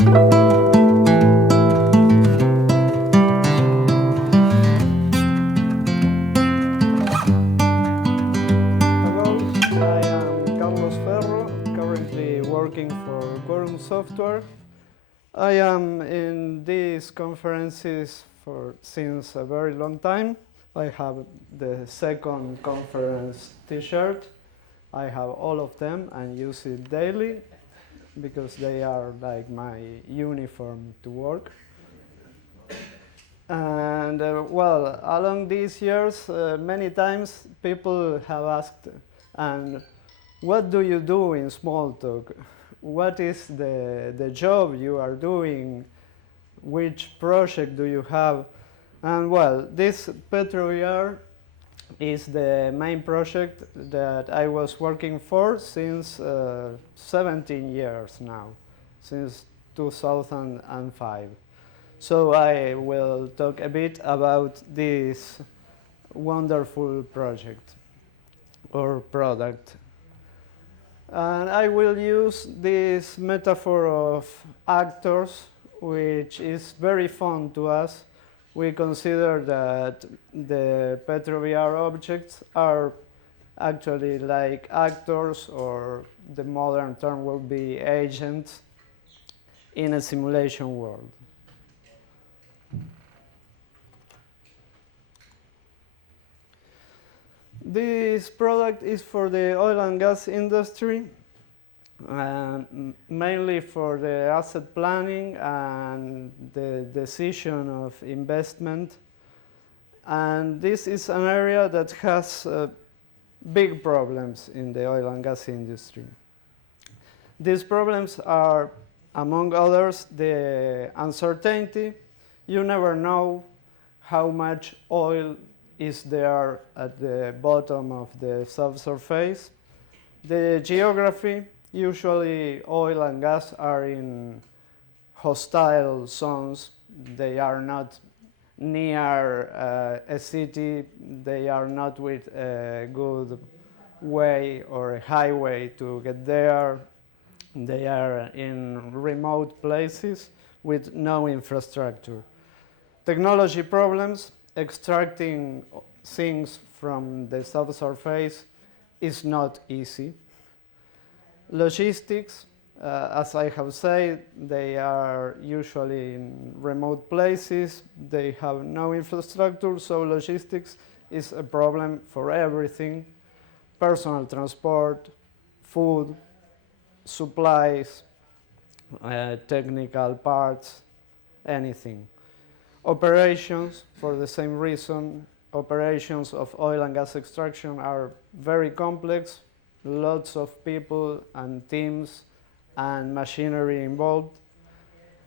I am Ferro, currently working for software. I am in these conferences since a very long time. I have the second conference t-shirt. I have all of them and use it daily because they are like my uniform to work. And well, along these years, many times people have asked, and what do you do in Smalltalk? What is the job you are doing? Which project do you have? And well, this PetroVR is the main project that I was working for since 17 years now, since 2005. So I will talk a bit about this wonderful project or product. And I will use this metaphor of actors, which is very fun to us. We consider that the PetroVR objects are actually like actors, or the modern term will be agents, in a simulation world. This product is for the oil and gas industry, mainly for the asset planning and the decision of investment. And this is an area that has big problems in the oil and gas industry. These problems are, among others, the uncertainty. You never know how much oil is there at the bottom of the subsurface. The geography, usually oil and gas are in hostile zones. They are not near a city. They are not with a good way or a highway to get there. They are in remote places with no infrastructure. Technology problems. Extracting things from the subsurface is not easy. Logistics, as I have said, they are usually in remote places. They have no infrastructure, so logistics is a problem for everything. Personal transport, food, supplies, technical parts, anything. Operations, for the same reason, operations of oil and gas extraction are very complex, lots of people and teams and machinery involved.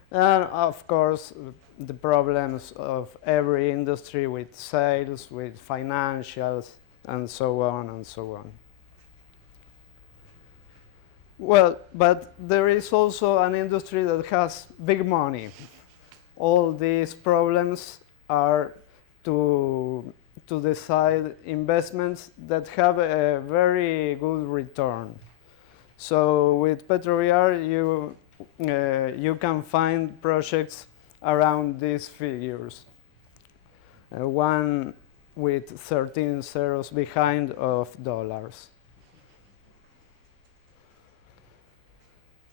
And of course, the problems of every industry with sales, with financials, and so on and so on. Well, but there is also an industry that has big money. All these problems are to decide investments that have a very good return. So with PetroVR, you can find projects around these figures. One with 13 zeros behind of dollars.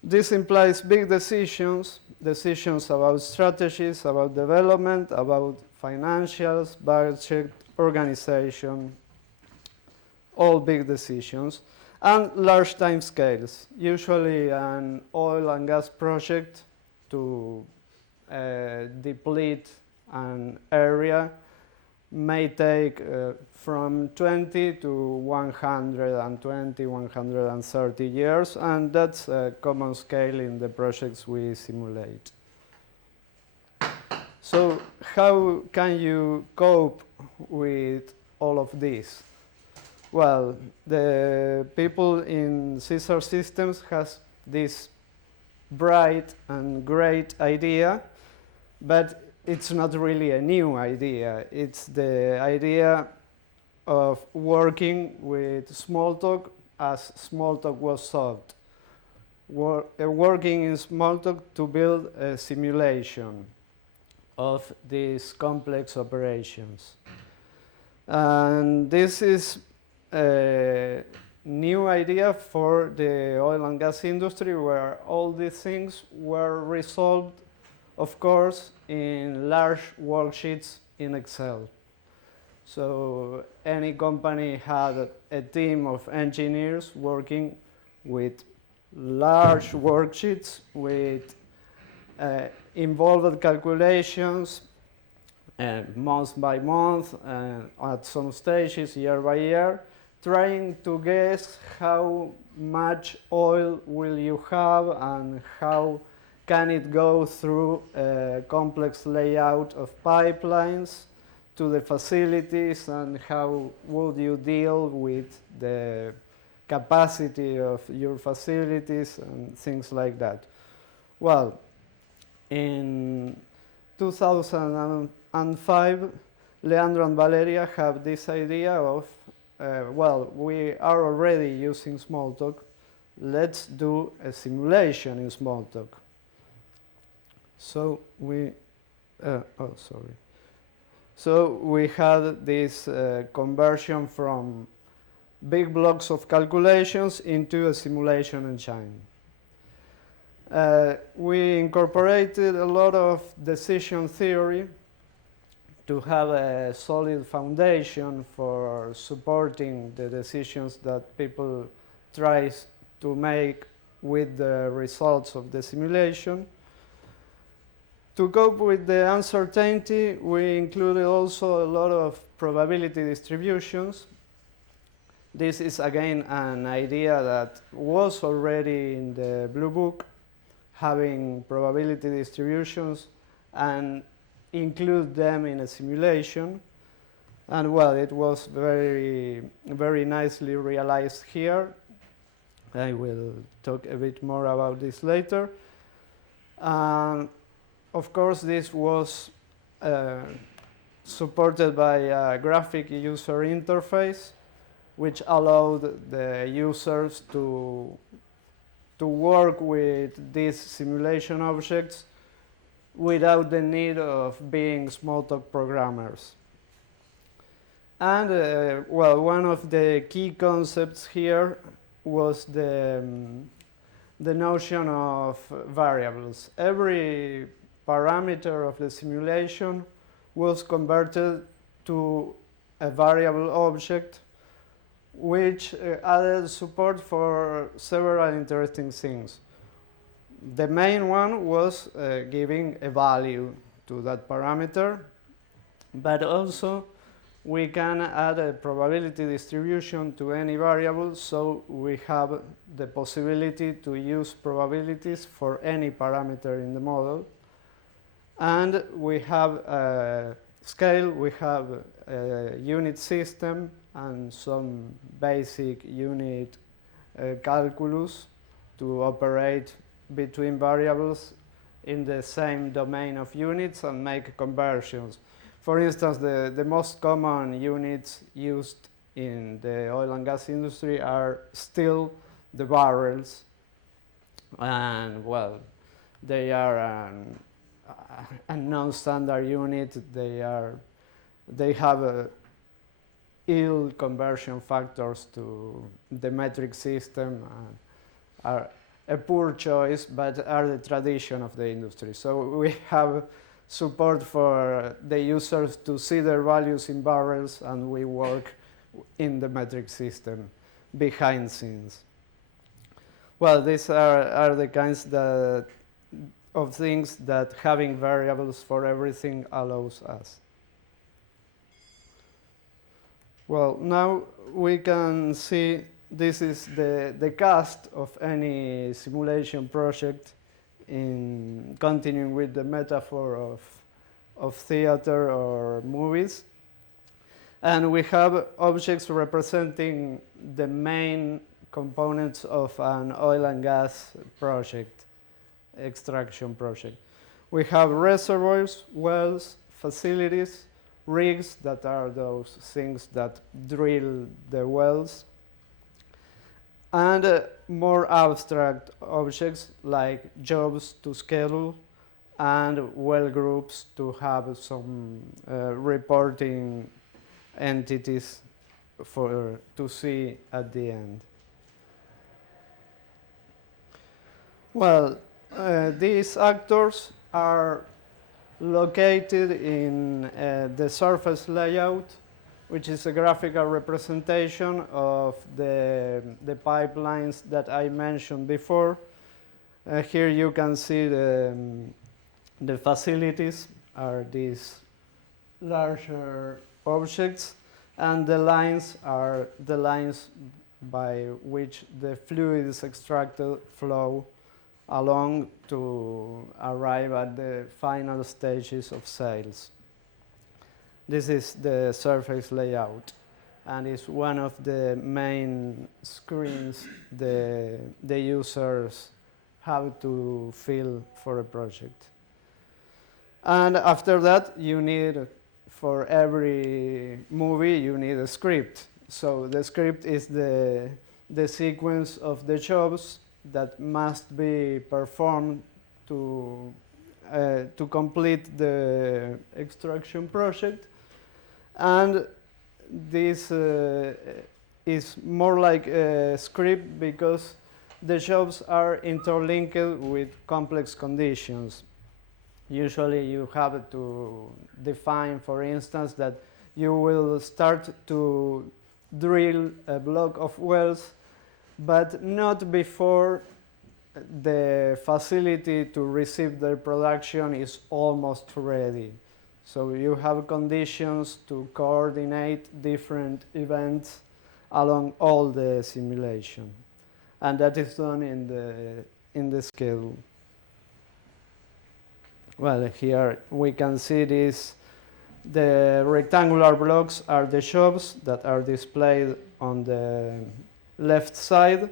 This implies big decisions about strategies, about development, about financials, budget, organization, all big decisions, and large time scales. Usually an oil and gas project to deplete an area may take from 20 to 120, 130 years, and that's a common scale in the projects we simulate. So how can you cope with all of this? Well, the people in Caesar Systems has this bright and great idea, but it's not really a new idea. It's the idea of working with Smalltalk as Smalltalk was solved. working in Smalltalk to build a simulation of these complex operations. And this is a new idea for the oil and gas industry, where all these things were resolved, of course, in large worksheets in Excel. So any company had a team of engineers working with large worksheets with involved calculations month by month, and at some stages year by year, trying to guess how much oil will you have and how can it go through a complex layout of pipelines to the facilities, and how would you deal with the capacity of your facilities and things like that. Well, in 2005, Leandro and Valeria have this idea of, well, we are already using Smalltalk, let's do a simulation in Smalltalk. So we, So we had this conversion from big blocks of calculations into a simulation engine. We incorporated a lot of decision theory to have a solid foundation for supporting the decisions that people try to make with the results of the simulation. To cope with the uncertainty, we included also a lot of probability distributions. This is again an idea that was already in the Blue Book, having probability distributions and include them in a simulation. And well, it was very, very nicely realized here. I will talk a bit more about this later. Of course, this was supported by a graphic user interface, which allowed the users to work with these simulation objects without the need of being Smalltalk programmers. And well, one of the key concepts here was the notion of variables. Every parameter of the simulation was converted to a variable object, which added support for several interesting things. The main one was giving a value to that parameter, but also we can add a probability distribution to any variable, so we have the possibility to use probabilities for any parameter in the model. And we have a scale, we have a unit system and some basic unit calculus to operate between variables in the same domain of units and make conversions. For instance, the most common units used in the oil and gas industry are still the barrels, and well, they are a non-standard unit. They have ill conversion factors to the metric system and are a poor choice, but are the tradition of the industry. So we have support for the users to see their values in barrels, and we work in the metric system behind scenes. Well, these are the kinds of things that having variables for everything allows us. Well, now we can see this is the cast of any simulation project, in continuing with the metaphor of theater or movies. And we have objects representing the main components of an oil and gas project, extraction project. We have reservoirs, wells, facilities, rigs, that are those things that drill the wells, and more abstract objects like jobs to schedule and well groups to have some reporting entities to see at the end. Well, these actors are located in the surface layout, which is a graphical representation of the pipelines that I mentioned before. Here you can see the facilities are these larger objects, and the lines are the lines by which the fluids extracted flow along to arrive at the final stages of sales. This is the surface layout, and it's one of the main screens the users have to fill for a project. And after that, you need, for every movie, you need a script. So the script is the sequence of the jobs that must be performed to complete the extraction project. And this is more like a script because the jobs are interlinked with complex conditions. Usually you have to define, for instance, that you will start to drill a block of wells, but not before the facility to receive the production is almost ready. So you have conditions to coordinate different events along all the simulation. And that is done in the schedule. Well, here we can see this. The rectangular blocks are the jobs that are displayed on the left side,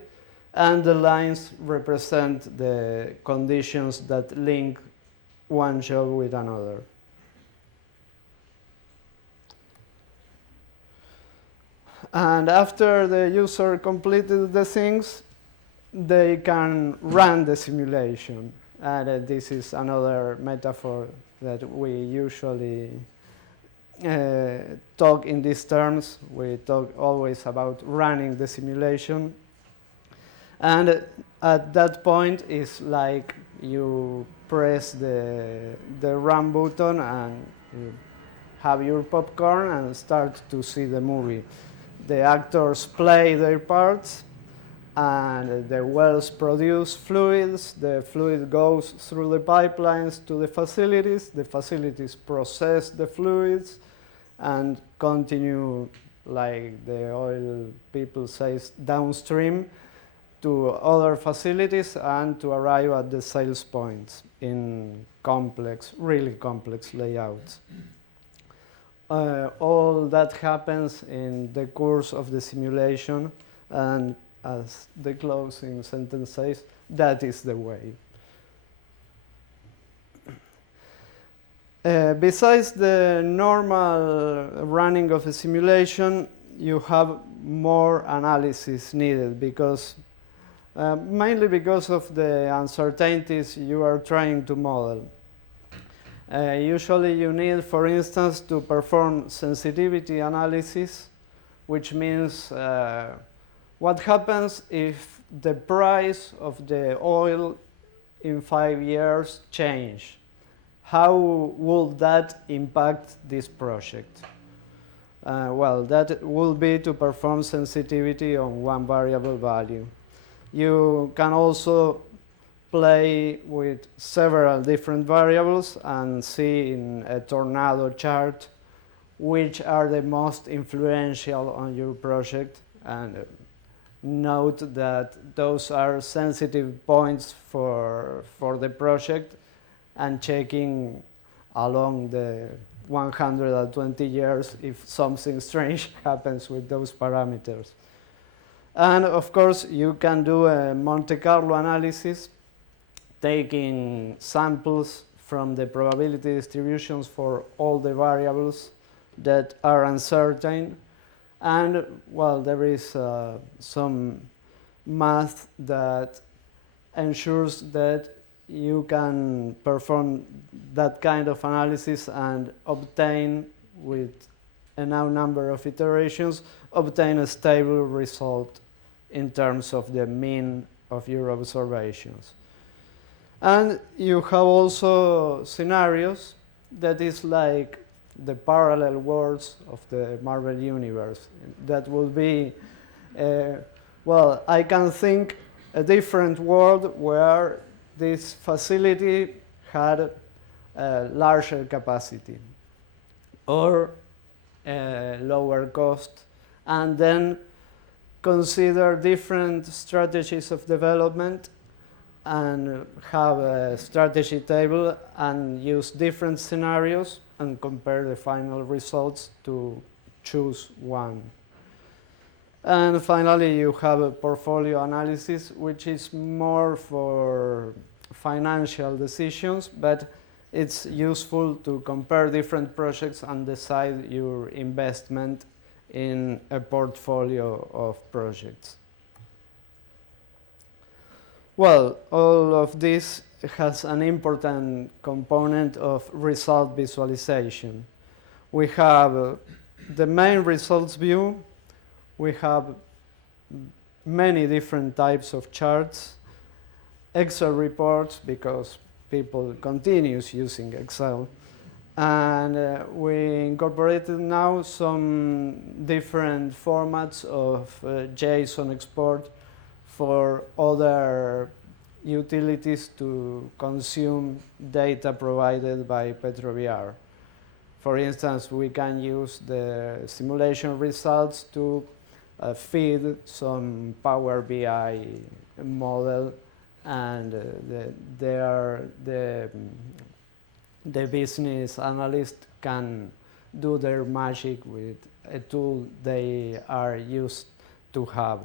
and the lines represent the conditions that link one job with another. And after the user completed the things, they can run the simulation. And this is another metaphor that we usually talk in these terms. We talk always about running the simulation. And at that point, it's like you press the run button and you have your popcorn and start to see the movie. The actors play their parts, and the wells produce fluids. The fluid goes through the pipelines to the facilities process the fluids and continue, like the oil people say, downstream to other facilities and to arrive at the sales points in complex, really complex layouts. All that happens in the course of the simulation, and as the closing sentence says, that is the way. Besides the normal running of a simulation, you have more analysis needed because mainly because of the uncertainties you are trying to model. Usually you need, for instance, to perform sensitivity analysis, which means what happens if the price of the oil in 5 years change? How will that impact this project? Well, that will be to perform sensitivity on one variable value. You can also play with several different variables and see in a tornado chart which are the most influential on your project, and note that those are sensitive points for the project, and checking along the 120 years if something strange happens with those parameters. And of course you can do a Monte Carlo analysis, taking samples from the probability distributions for all the variables that are uncertain. And well, there is some math that ensures that you can perform that kind of analysis and obtain, with enough number of iterations, obtain a stable result in terms of the mean of your observations. And you have also scenarios that is like the parallel worlds of the Marvel Universe. That would be, well, I can think a different world where this facility had a larger capacity or a lower cost, and then consider different strategies of development and have a strategy table and use different scenarios and compare the final results to choose one. And finally, you have a portfolio analysis, which is more for financial decisions, but it's useful to compare different projects and decide your investment in a portfolio of projects. Well, all of this has an important component of result visualization. We have the main results view. We have many different types of charts, Excel reports, because people continue using Excel. And we incorporated now some different formats of JSON export for other utilities to consume data provided by PetroVR. For instance, we can use the simulation results to feed some Power BI model, and the business analyst can do their magic with a tool they are used to have,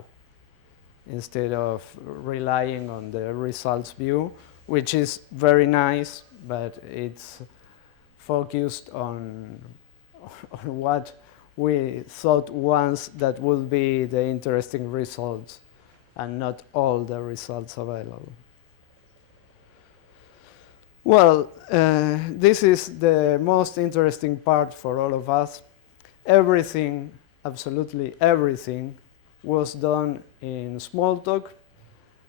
instead of relying on the results view, which is very nice, but it's focused on what we thought once that would be the interesting results, and not all the results available. Well, this is the most interesting part for all of us. Everything, absolutely everything, was done in Smalltalk.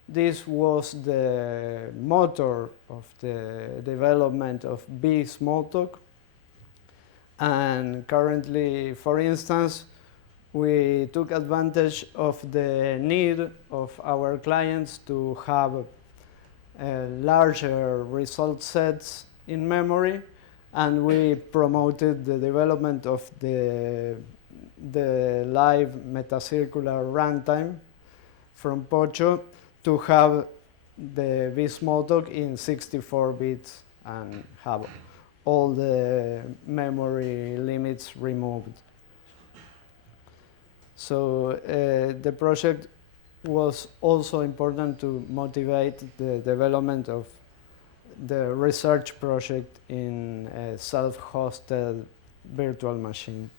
This was the motor of the development of Smalltalk. And currently, for instance, we took advantage of the need of our clients to have larger result sets in memory, and we promoted the development of the live metacircular runtime from Pocho to have the Smalltalk in 64 bits and have all the memory limits removed. So the project was also important to motivate the development of the research project in a self-hosted virtual machine.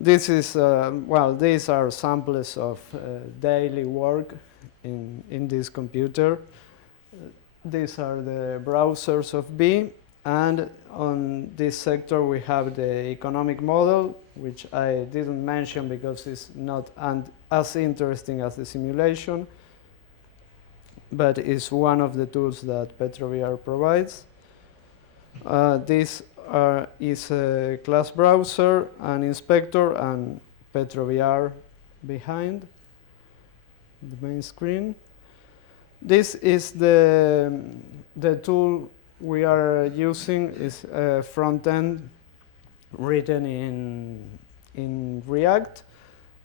This is, well, these are samples of daily work in this computer. These are the browsers of B, and on this sector we have the economic model, which I didn't mention because it's not as interesting as the simulation, but it's one of the tools that PetroVR provides. This is a class browser, an inspector, and PetroVR behind the main screen. This is the tool we are using. Is a front end written in React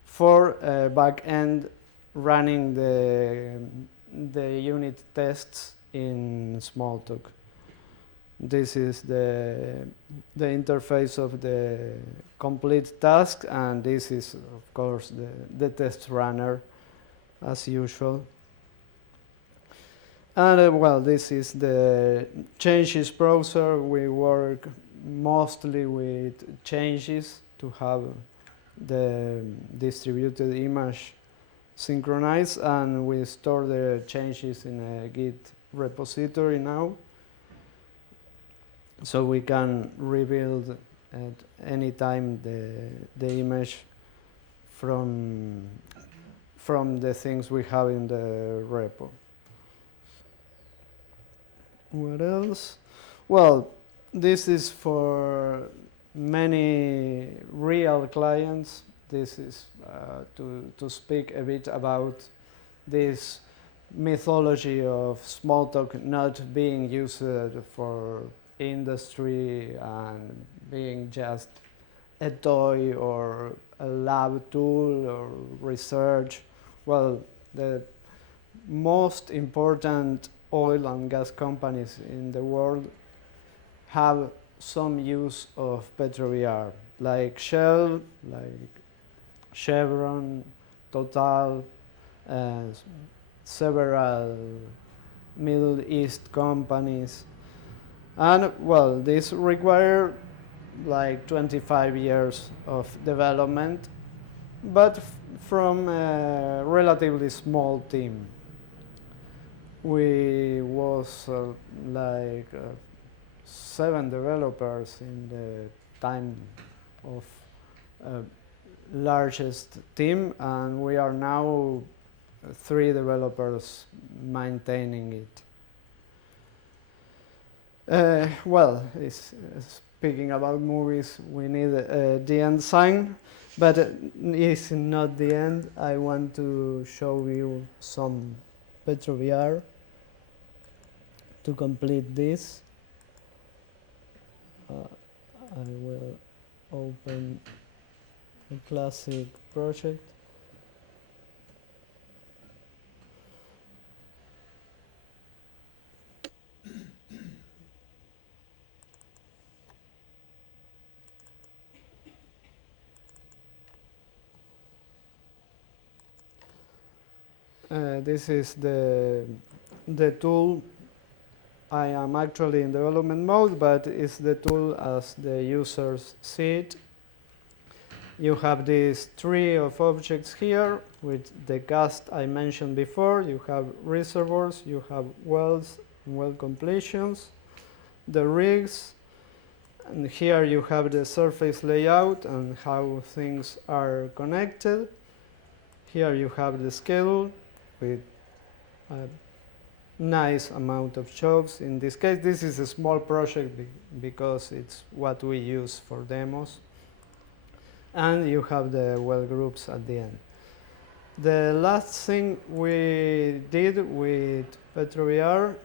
for a back end running the unit tests in Smalltalk. This is the interface of the complete task, and this is, of course, the test runner, as usual. And well, this is the changes browser. We work mostly with changes to have the distributed image synchronized, and we store the changes in a Git repository now, so we can rebuild at any time the image from the things we have in the repo. What else? Well, this is for many real clients. This is to speak a bit about this mythology of Smalltalk not being used for industry and being just a toy or a lab tool or research. Well, the most important oil and gas companies in the world have some use of PetroVR, like Shell, like Chevron, Total, several Middle East companies. And well, this require like 25 years of development, but from a relatively small team. We was like 7 developers in the time of largest team, and we are now 3 developers maintaining it. Well, speaking about movies, we need the end sign, but it's not the end. I want to show you some PetroVR to complete this. I will open a classic project. This is the tool. I am actually in development mode, but it's the tool as the users see it. You have this tree of objects here with the cast I mentioned before. You have reservoirs, you have wells, well completions, the rigs, and here you have the surface layout and how things are connected. Here you have the schedule with a nice amount of jobs. In this case, this is a small project because it's what we use for demos. And you have the well groups at the end. The last thing we did with PetroVR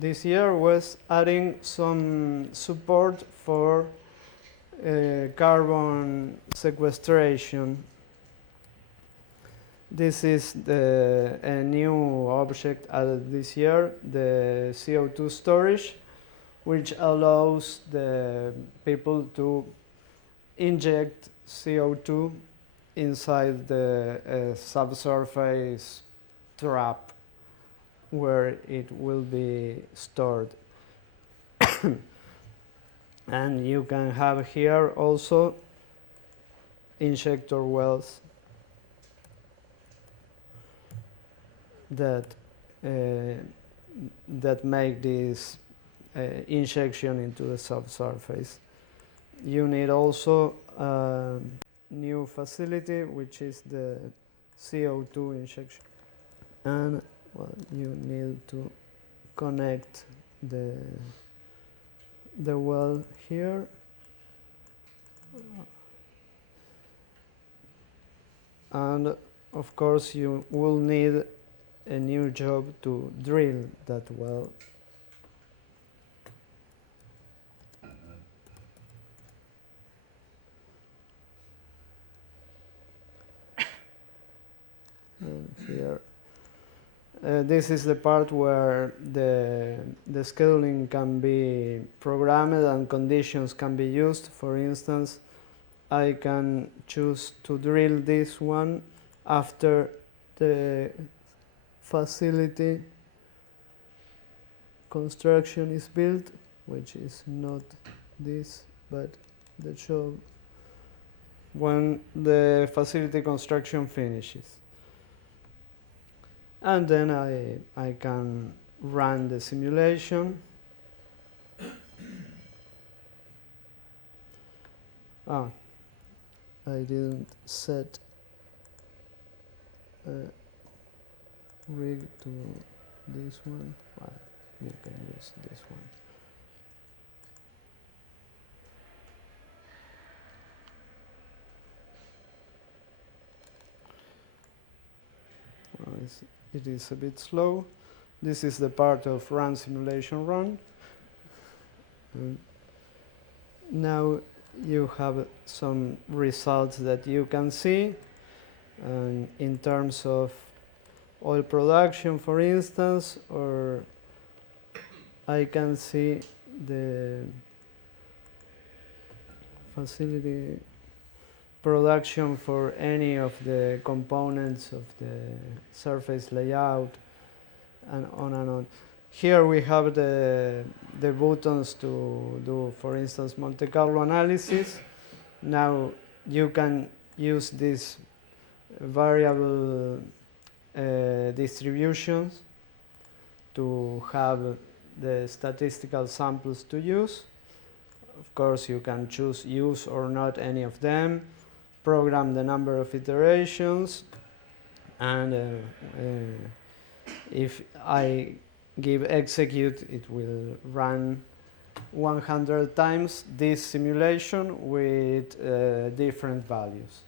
this year was adding some support for carbon sequestration. This is a new object added this year, the CO2 storage, which allows the people to inject CO2 inside the subsurface trap where it will be stored. And you can have here also injector wells that make this injection into the subsurface. You need also a new facility, which is the CO2 injection, and well, you need to connect the well here. And of course you will need a new job to drill that well. And here, this is the part where the scheduling can be programmed and conditions can be used. For instance, I can choose to drill this one after the facility construction is built, which is not this, but the job when the facility construction finishes. And then I can run the simulation. Ah, I didn't set rig to this one. Well, you can use this one. Well, it is a bit slow. This is the part of run simulation run. Now you have some results that you can see. And in terms of oil production, for instance, or I can see the facility production for any of the components of the surface layout, and on and on. Here we have the buttons to do, for instance, Monte Carlo analysis. Now you can use these variable distributions to have the statistical samples to use. Of course, you can choose use or not any of them, program the number of iterations, and if I give execute, it will run 100 times this simulation with different values.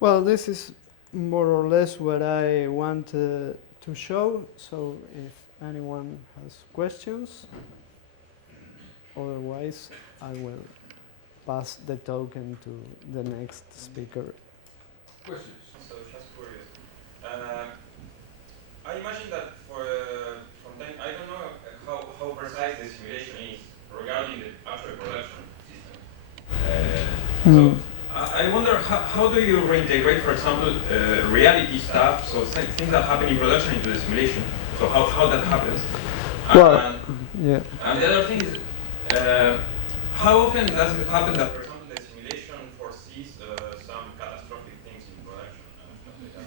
Well, this is more or less what I want to show, so if anyone has questions, otherwise I will pass the token to the next speaker. Questions? So just curious. I imagine that from time, I don't know how precise the simulation is regarding the actual production system. So I wonder how do you reintegrate, for example, reality stuff, so things that happen in production into the simulation. So how that happens. Well, yeah. And the other thing is, how often does it happen that, for example, the simulation foresees some catastrophic things in production and stuff like that?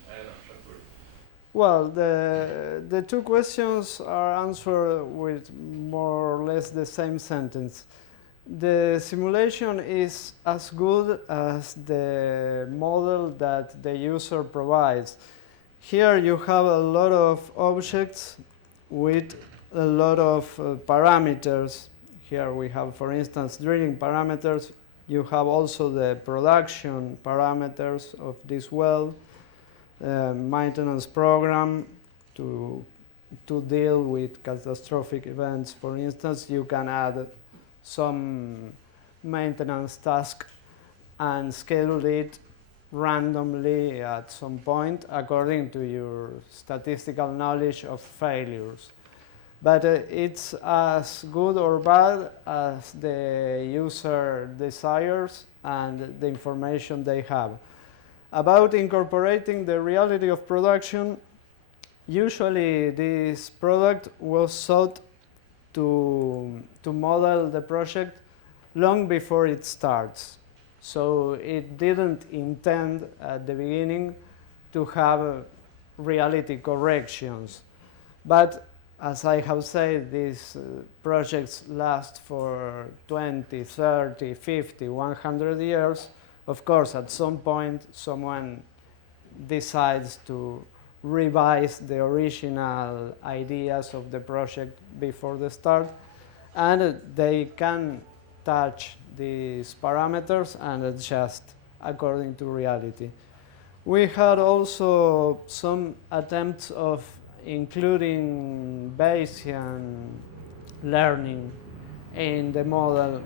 I don't know, that's weird. Well, the two questions are answered with more or less the same sentence. The simulation is as good as the model that the user provides. Here you have a lot of objects with a lot of parameters. Here we have, for instance, drilling parameters. You have also the production parameters of this well, maintenance program to deal with catastrophic events. For instance, you can add some maintenance task and schedule it randomly at some point according to your statistical knowledge of failures. But it's as good or bad as the user desires and the information they have. About incorporating the reality of production, usually this product was sought to model the project long before it starts. So it didn't intend at the beginning to have reality corrections. But as I have said, these projects last for 20, 30, 50, 100 years. Of course, at some point, someone decides to revise the original ideas of the project before the start, and they can touch these parameters and adjust according to reality. We had also some attempts of including Bayesian learning in the model,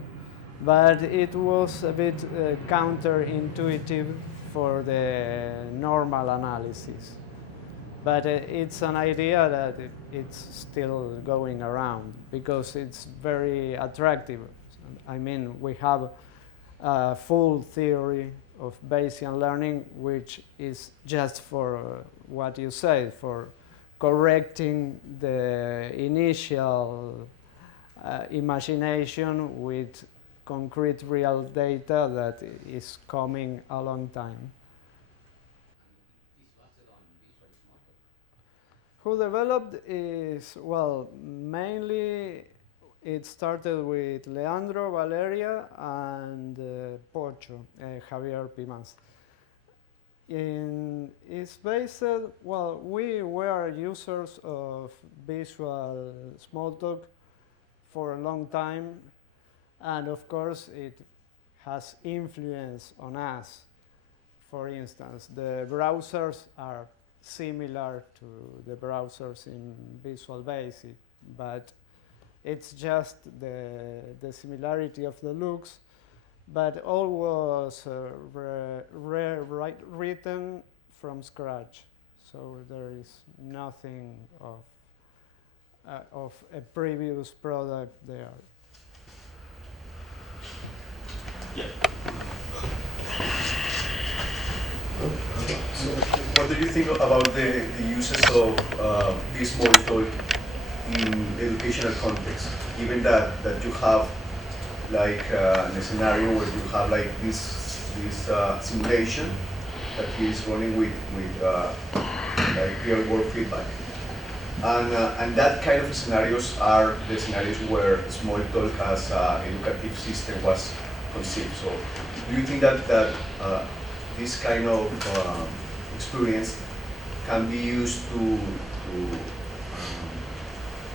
but it was a bit counterintuitive for the normal analysis. But it's an idea that it's still going around because it's very attractive. I mean, we have a full theory of Bayesian learning, which is just for what you say, for correcting the initial imagination with concrete real data that is coming a long time. Who developed is, well, mainly it started with Leandro, Valeria, and Pocho, Javier Pimas. It's based, well, we were users of visual Smalltalk for a long time, and of course it has influence on us. For instance, the browsers are similar to the browsers in Visual Basic, but it's just the similarity of the looks, but all was written from scratch, so there is nothing of a previous product there. Yeah. So what do you think about the uses of this Smalltalk in educational context? Given that you have like in a scenario where you have like this simulation that is running with like real world feedback, and that kind of scenarios are the scenarios where Smalltalk as an educative system was conceived. So do you think that this kind of experience can be used to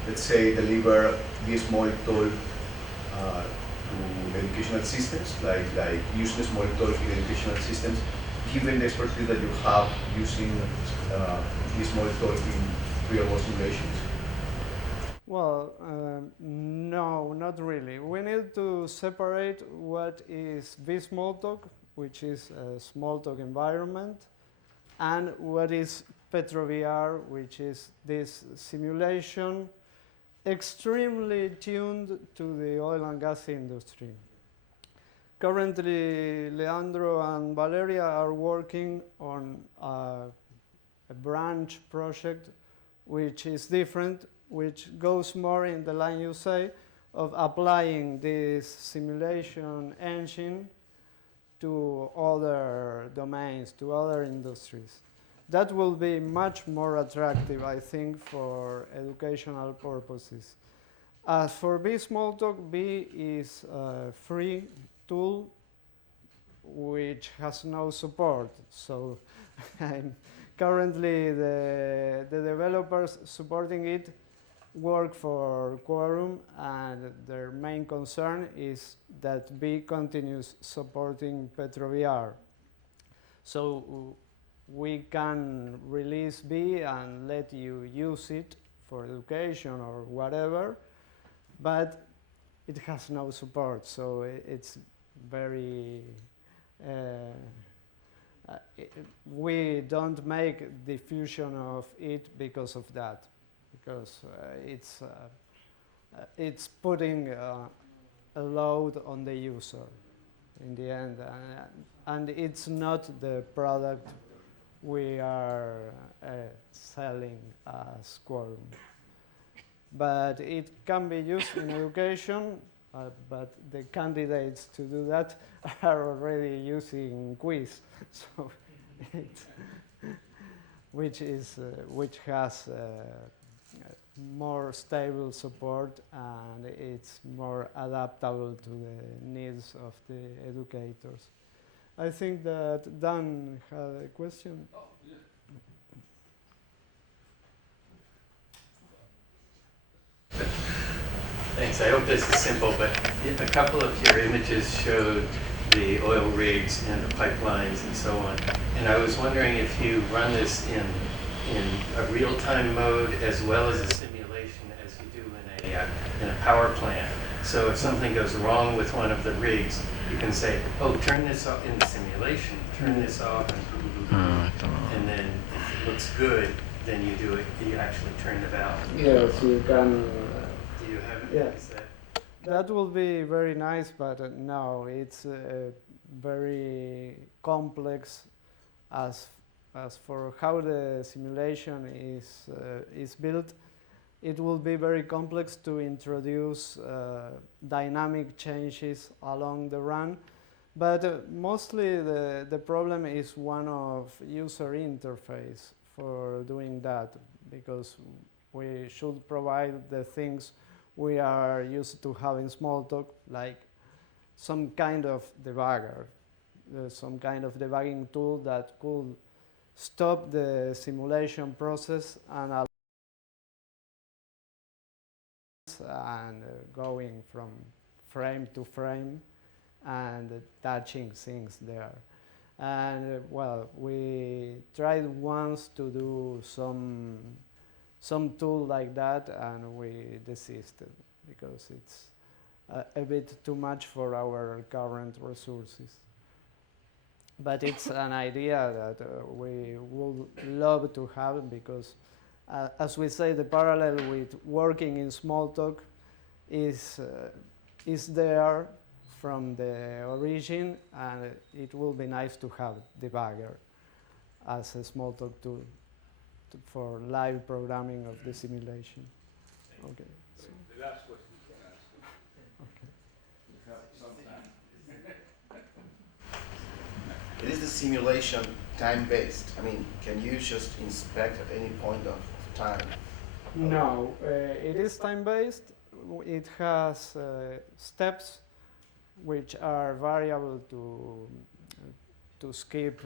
let's say, deliver this Smalltalk to educational systems, like using Smalltalk in educational systems, given the expertise that you have using this Smalltalk in real-world simulations? Well, no, not really. We need to separate what is vSmalltalk, which is a Smalltalk environment, and what is PetroVR, which is this simulation extremely tuned to the oil and gas industry. Currently, Leandro and Valeria are working on a branch project which is different, which goes more in the line you say of applying this simulation engine to other domains, to other industries. That will be much more attractive, I think, for educational purposes. As for vSmalltalk, V is a free tool which has no support. So currently the developers supporting it work for Quorum, and their main concern is that V continues supporting PetroVR. So we can release V and let you use it for education or whatever, but it has no support, so it's very we don't make diffusion of it because of that, because it's putting a load on the user in the end, and it's not the product we are selling as Quorum. But it can be used in education, but the candidates to do that are already using Quiz, so which has more stable support, and it's more adaptable to the needs of the educators. I think that Dan had a question. Oh, yeah. Thanks. I hope this is simple, but a couple of your images showed the oil rigs and the pipelines and so on. And I was wondering if you run this in a real-time mode as well as a simulation as you do in a power plant. So if something goes wrong with one of the rigs, you can say, oh, turn this off in the simulation, turn this off, and then if it looks good, then you do it, you actually turn the valve. Yes, you can. Do you have Yes. That will be very nice, but no, it's very complex as for how the simulation is built. It will be very complex to introduce dynamic changes along the run, but mostly the problem is one of user interface for doing that, because we should provide the things we are used to have in Smalltalk, like some kind of debugger, some kind of debugging tool that could stop the simulation process and allow going from frame to frame and touching things there. And well, we tried once to do some tool like that, and we desisted because it's a bit too much for our current resources. But it's an idea that we would love to have, because as we say, the parallel with working in Smalltalk is there from the origin, and it will be nice to have debugger as a Smalltalk tool for live programming of the simulation. Okay. So. The last question you can ask. Okay. You have some time. Is the simulation time-based? I mean, can you just inspect at any point of time? No, it is time-based. It has steps which are variable to skip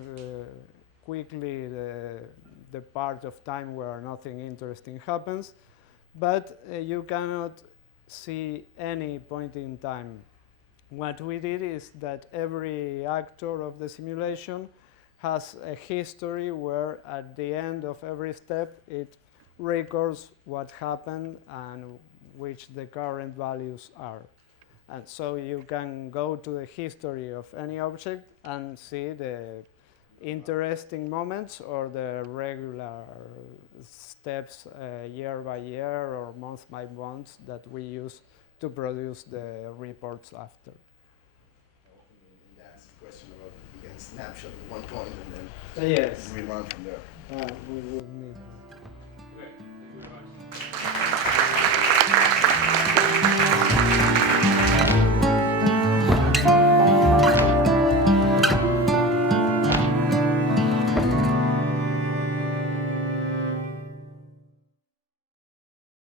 quickly the part of time where nothing interesting happens, but you cannot see any point in time. What we did is that every actor of the simulation has a history where at the end of every step it records what happened and which the current values are. And so you can go to the history of any object and see the interesting moments or the regular steps year by year or month by month that we use to produce the reports after. That's the question about, you can snapshot at one point and then Yes. rerun from there. We would need